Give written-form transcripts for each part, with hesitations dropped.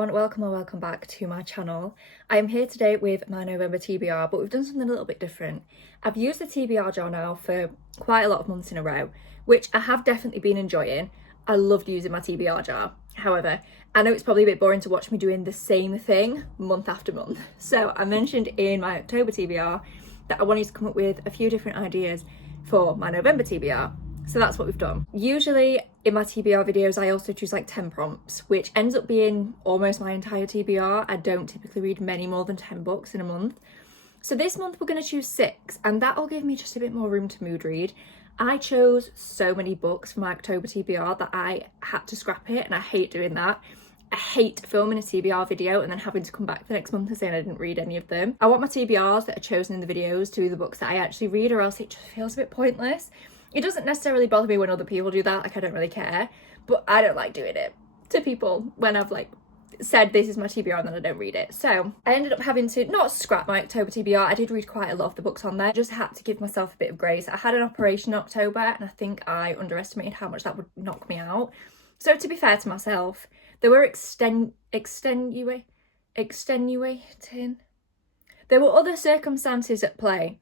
everyone, welcome or welcome back to my channel. I am here today with my November TBR, but we've done something a little bit different. I've used the TBR jar now for quite a lot of months in a row, which I have definitely been enjoying. I loved using my TBR jar. However, I know it's probably a bit boring to watch me doing the same thing month after month. So I mentioned in my October TBR that I wanted to come up with a few different ideas for my November TBR. So that's what we've done. Usually in my TBR videos, I also choose like 10 prompts, which ends up being almost my entire TBR. I don't typically read many more than 10 books in a month. So this month we're going to choose 6, and that'll give me just a bit more room to mood read. I chose so many books for my October TBR that I had to scrap it, and I hate doing that. I hate filming a TBR video and then having to come back the next month and saying I didn't read any of them. I want my TBRs that are chosen in the videos to be the books that I actually read, or else it just feels a bit pointless. It doesn't necessarily bother me when other people do that, like I don't really care, but I don't like doing it to people when I've like said this is my TBR and then I don't read it. So I ended up having to not scrap my October TBR. I did read quite a lot of the books on there, just had to give myself a bit of grace. I had an operation in October and I think I underestimated how much that would knock me out. So to be fair to myself, there were extenuating. There were other circumstances at play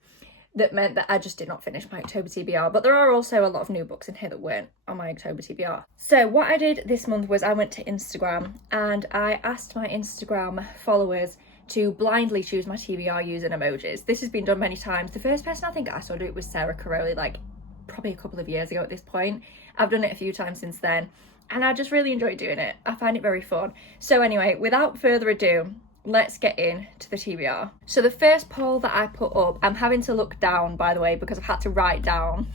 that meant that I just did not finish my October TBR, but there are also a lot of new books in here that weren't on my October TBR. So what I did this month was I went to Instagram and I asked my Instagram followers to blindly choose my TBR using emojis. This has been done many times. The first person I think I saw do it was Sarah Caroli, like probably a couple of years ago at this point. I've done it a few times since then and I just really enjoy doing it. I find it very fun. So anyway, without further ado, let's get into the TBR. So the first poll that I put up, I'm having to look down, by the way, because I've had to write down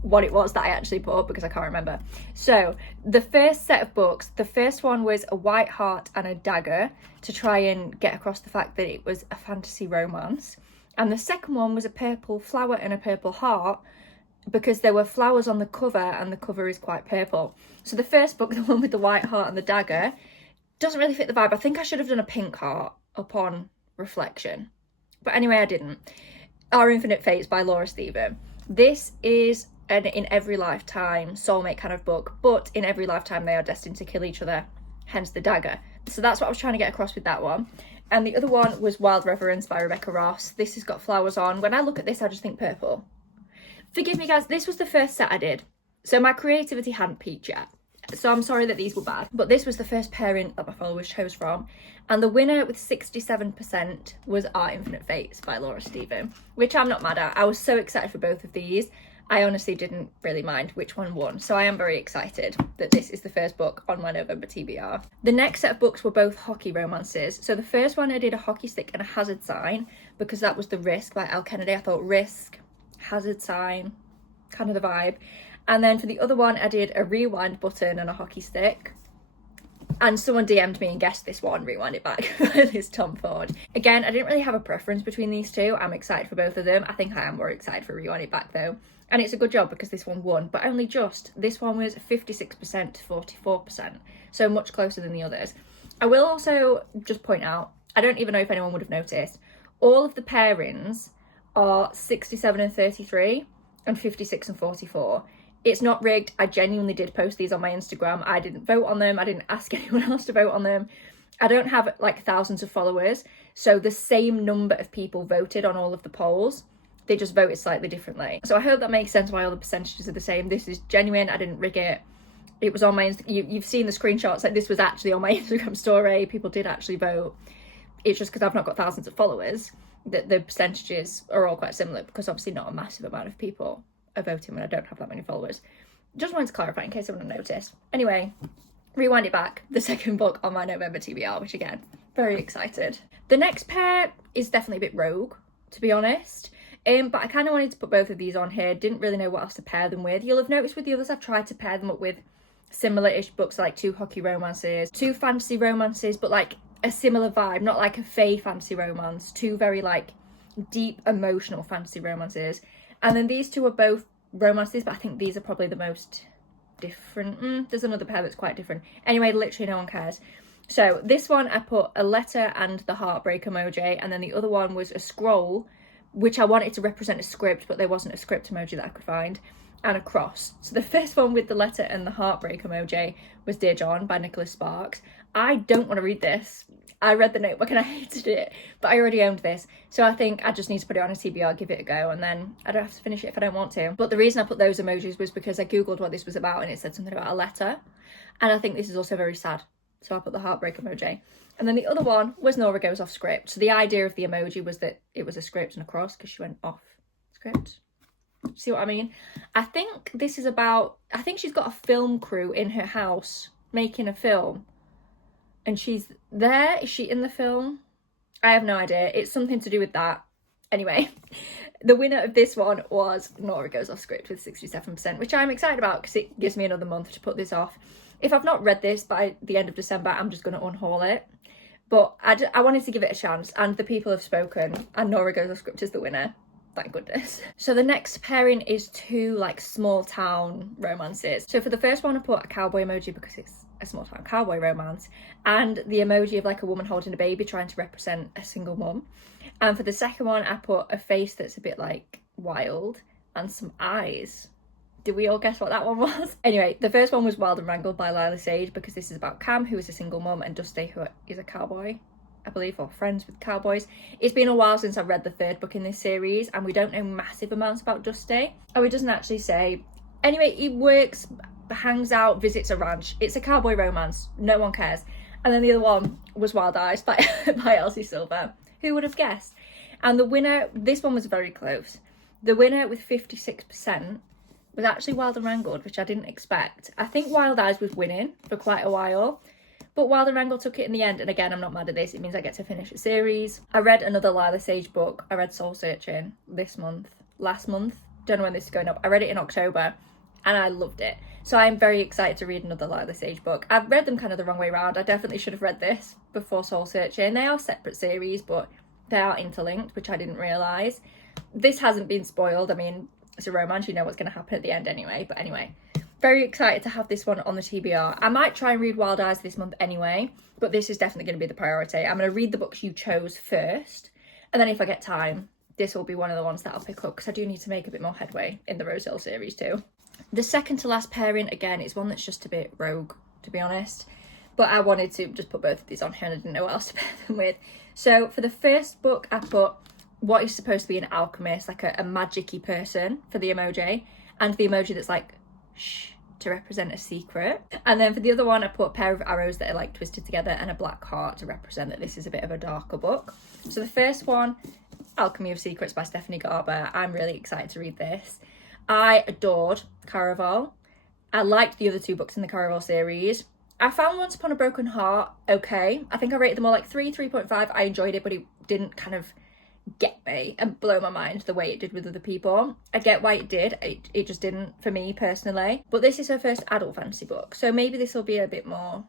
what it was that I actually put up because I can't remember. So the first set of books, the first one was A White Heart and a Dagger, to try and get across the fact that it was a fantasy romance. And the second one was A Purple Flower and a Purple Heart, because there were flowers on the cover and the cover is quite purple. So the first book, the one with the white heart and the dagger, doesn't really fit the vibe. I think I should have done a pink heart upon reflection. But anyway, I didn't. Our Infinite Fates by Laura Stephen. This is an in every lifetime soulmate kind of book, but in every lifetime they are destined to kill each other, hence the dagger. So that's what I was trying to get across with that one. And the other one was Wild Reverence by Rebecca Ross. This has got flowers on. When I look at this, I just think purple. Forgive me guys, this was the first set I did. So my creativity hadn't peaked yet. So I'm sorry that these were bad, but this was the first pairing that my followers chose from. And the winner with 67% was Our Infinite Fates by Laura Stephen, which I'm not mad at. I was so excited for both of these. I honestly didn't really mind which one won. So I am very excited that this is the first book on my November TBR. The next set of books were both hockey romances. So the first one I did A Hockey Stick and a Hazard Sign, because that was The Risk by Elle Kennedy. I thought risk, hazard sign, kind of the vibe. And then for the other one, I did A Rewind Button and a Hockey Stick. And someone DM'd me and guessed this one, Rewind It Back, by this Tom Ford. Again, I didn't really have a preference between these two. I'm excited for both of them. I think I am more excited for Rewind It Back though. And it's a good job because this one won, but only just. This one was 56% to 44%, so much closer than the others. I will also just point out, I don't even know if anyone would have noticed, all of the pairings are 67 and 33 and 56 and 44. It's not rigged. I genuinely did post these on my Instagram. I didn't vote on them. I didn't ask anyone else to vote on them. I don't have like thousands of followers, so the same number of people voted on all of the polls. They just voted slightly differently. So I hope that makes sense why all the percentages are the same. This is genuine. I didn't rig it. It was on my you've seen the screenshots, like this was actually on my Instagram story. People did actually vote. It's just because I've not got thousands of followers that the percentages are all quite similar, because obviously not a massive amount of people are voting when I don't have that many followers. Just wanted to clarify in case anyone noticed. Anyway, Rewind It Back, the second book on my November TBR, which again, very excited. The next pair is definitely a bit rogue, to be honest. But I kind of wanted to put both of these on here. Didn't really know what else to pair them with. You'll have noticed with the others I've tried to pair them up with similar-ish books, like 2 hockey romances, 2 fantasy romances, but like a similar vibe, not like a fae fantasy romance, 2 very like deep emotional fantasy romances. And then these 2 are both romances, but I think these are probably the most different. There's another pair that's quite different. Anyway, literally no one cares. So this one I put a letter and the heartbreak emoji, and then the other one was a scroll, which I wanted to represent a script, but there wasn't a script emoji that I could find, and a cross. So the first one with the letter and the heartbreak emoji was Dear John by Nicholas Sparks. I don't want to read this. I read the notebook and I hated it, but I already owned this. So I think I just need to put it on a TBR, give it a go, and then I don't have to finish it if I don't want to. But the reason I put those emojis was because I googled what this was about and it said something about a letter. And I think this is also very sad. So I put the heartbreak emoji. And then the other one was Nora goes off script. So the idea of the emoji was that it was a script and a cross because she went off script. See what I mean? I think this is about, I think she's got a film crew in her house making a film. And she's there. Is she in the film? I have no idea. It's something to do with that. Anyway, the winner of this one was Nora Goes Off Script with 67%, which I'm excited about because it gives me another month to put this off. If I've not read this by the end of December, I'm just going to unhaul it. But I wanted to give it a chance, and the people have spoken, and Nora Goes Off Script is the winner. Thank goodness. So the next pairing is two like small town romances. So for the first one, I put a cowboy emoji because it's a small town cowboy romance, and the emoji of like a woman holding a baby trying to represent a single mum. And for the second one, I put a face that's a bit like wild and some eyes. Did we all guess what that one was? Anyway, the first one was Wild and Wrangled by Lila Sage because this is about Cam, who is a single mum, and Dusty, who is a cowboy, I believe, or friends with cowboys. It's been a while since I've read the third book in this series, and we don't know massive amounts about Dusty. Oh, it doesn't actually say. Anyway, he works, hangs out, visits a ranch. It's a cowboy romance. No one cares. And then the other one was Wild Eyes by Elsie Silver. Who would have guessed? And the winner, this one was very close. The winner with 56% was actually Wild and Wrangled, which I didn't expect. I think Wild Eyes was winning for quite a while, but Wild and Wrangled took it in the end. And again, I'm not mad at this. It means I get to finish a series. I read another Lila Sage book. I read Soul Searching last month. Don't know when this is going up. I read it in October and I loved it. So I'm very excited to read another Lila Sage book. I've read them kind of the wrong way around. I definitely should have read this before Soul Searching. They are separate series, but they are interlinked, which I didn't realise. This hasn't been spoiled. I mean, it's a romance, you know what's going to happen at the end anyway. But anyway, very excited to have this one on the TBR. I might try and read Wild Eyes this month anyway, but this is definitely going to be the priority. I'm going to read the books you chose first, and then if I get time, this will be one of the ones that I'll pick up because I do need to make a bit more headway in the Rosehill series too. The second to last pairing, again, is one that's just a bit rogue, to be honest. But I wanted to just put both of these on here and I didn't know what else to pair them with. So for the first book, I put what is supposed to be an alchemist, like a magic-y person for the emoji, and the emoji that's like, shh, to represent a secret. And then for the other one, I put a pair of arrows that are like twisted together and a black heart to represent that this is a bit of a darker book. So the first one, Alchemy of Secrets by Stephanie Garber. I'm really excited to read this. I adored Caraval. I liked the other two books in the Caraval series. I found Once Upon a Broken Heart okay. I think I rated them all like 3.5. I enjoyed it, but it didn't kind of get me and blow my mind the way it did with other people. I get why it did. It just didn't for me personally. But this is her first adult fantasy book, so maybe this will be a bit more,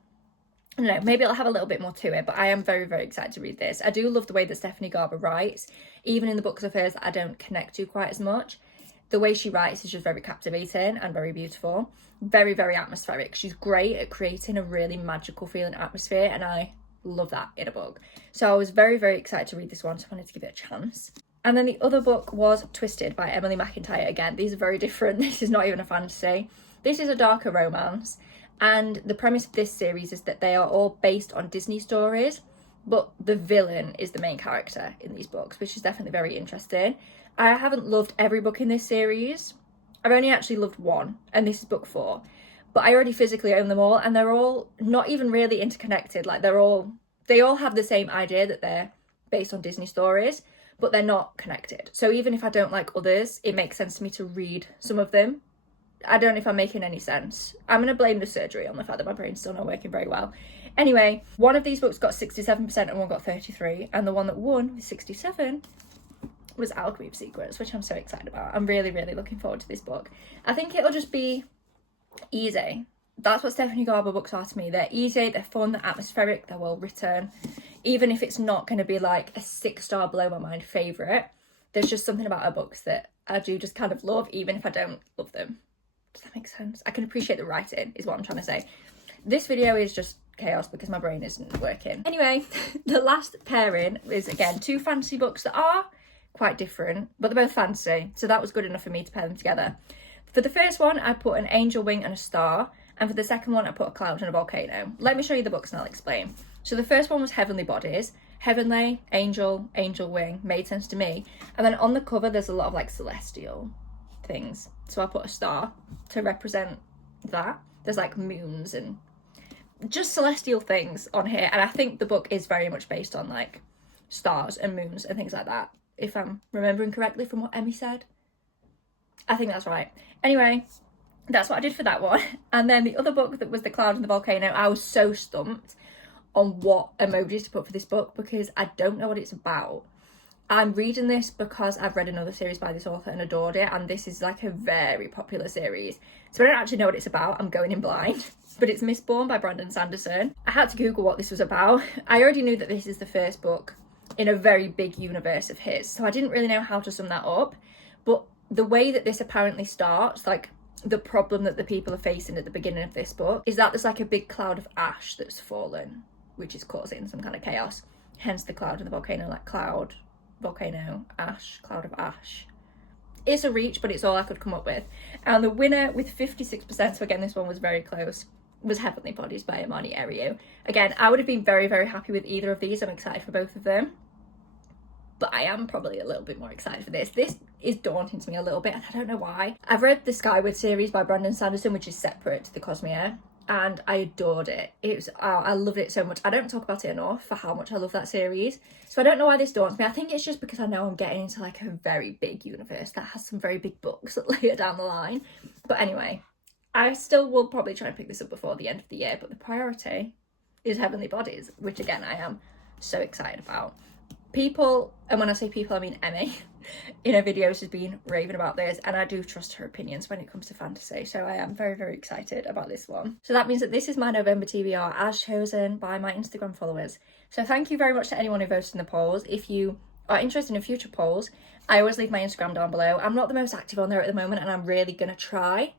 I don't know, maybe it'll have a little bit more to it, but I am very, very excited to read this. I do love the way that Stephanie Garber writes, even in the books of hers that I don't connect to quite as much. The way she writes is just very captivating and very beautiful. Very, very atmospheric. She's great at creating a really magical feeling atmosphere, and I love that in a book. So I was very, very excited to read this one, so I wanted to give it a chance. And then the other book was Twisted by Emily McIntyre. Again, these are very different. This is not even a fantasy. This is a darker romance. And the premise of this series is that they are all based on Disney stories, but the villain is the main character in these books, which is definitely very interesting. I haven't loved every book in this series. I've only actually loved one, and this is book 4. But I already physically own them all, and they're all not even really interconnected. Like they all have the same idea that they're based on Disney stories, but they're not connected. So even if I don't like others, it makes sense to me to read some of them. I don't know if I'm making any sense. I'm going to blame the surgery on the fact that my brain's still not working very well. Anyway, one of these books got 67% and one got 33%, and the one that won with 67 was Alchemy of Secrets, which I'm so excited about. I'm really, really looking forward to this book. I think it'll just be easy. That's what Stephanie Garber books are to me. They're easy, they're fun, they're atmospheric, they're well written. Even if it's not going to be like a 6-star blow my mind favourite, there's just something about her books that I do just kind of love, even if I don't love them. Does that make sense? I can appreciate the writing, is what I'm trying to say. This video is just chaos because my brain isn't working. Anyway, the last pairing is, again, 2 fantasy books that are quite different, but they're both fantasy, so that was good enough for me to pair them together. For the first one, I put an angel wing and a star, And for the second one, I put a cloud and a volcano. Let me show you the books and I'll explain. So the first one was Heavenly Bodies. Heavenly, angel, angel wing, made sense to me. And then on the cover, there's a lot of like celestial things. So I put a star to represent that. There's like moons and just celestial things on here. And I think the book is very much based on like stars and moons and things like that, if I'm remembering correctly from what Emmy said. I think that's right. Anyway, that's what I did for that one. And then the other book that was The Cloud and the Volcano, I was so stumped on what emojis to put for this book because I don't know what it's about. I'm reading this because I've read another series by this author and adored it, and this is like a very popular series. So I don't actually know what it's about, I'm going in blind. But it's Mistborn by Brandon Sanderson. I had to Google what this was about. I already knew that this is the first book in a very big universe of his, so I didn't really know how to sum that up. But the way that this apparently starts, like the problem that the people are facing at the beginning of this book, is that there's like a big cloud of ash that's fallen, which is causing some kind of chaos. Hence the cloud and the volcano, like cloud, volcano, ash, cloud of ash. It's a reach, but it's all I could come up with. And the winner with 56%, so again, this one was very close, was Heavenly Bodies by Imani Eriu. Again, I would have been very, very happy with either of these. I'm excited for both of them. But I am probably a little bit more excited for this. This is daunting to me a little bit, and I don't know why. I've read the Skyward series by Brandon Sanderson, which is separate to the Cosmere, and I adored it. I loved it so much. I don't talk about it enough for how much I love that series. So I don't know why this daunts me. I think it's just because I know I'm getting into like a very big universe that has some very big books later down the line. But anyway, I still will probably try and pick this up before the end of the year, but the priority is Heavenly Bodies, which again, I am so excited about. People, and when I say people, I mean Emmy, in her videos has been raving about this, and I do trust her opinions when it comes to fantasy, so I am very, very excited about this one. So that means that this is my November TBR as chosen by my Instagram followers. So thank you very much to anyone who voted in the polls. If you are interested in future polls, I always leave my Instagram down below. I'm not the most active on there at the moment, and I'm really going to try,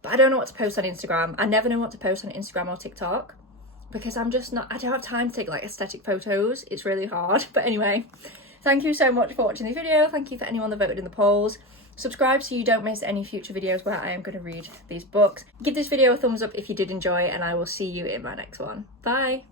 but I don't know what to post on Instagram. I never know what to post on Instagram or TikTok, because I'm just not, I don't have time to take like aesthetic photos. It's really hard. But anyway, thank you so much for watching the video. Thank you for anyone that voted in the polls. Subscribe so you don't miss any future videos where I am going to read these books. Give this video a thumbs up if you did enjoy, and I will see you in my next one. Bye.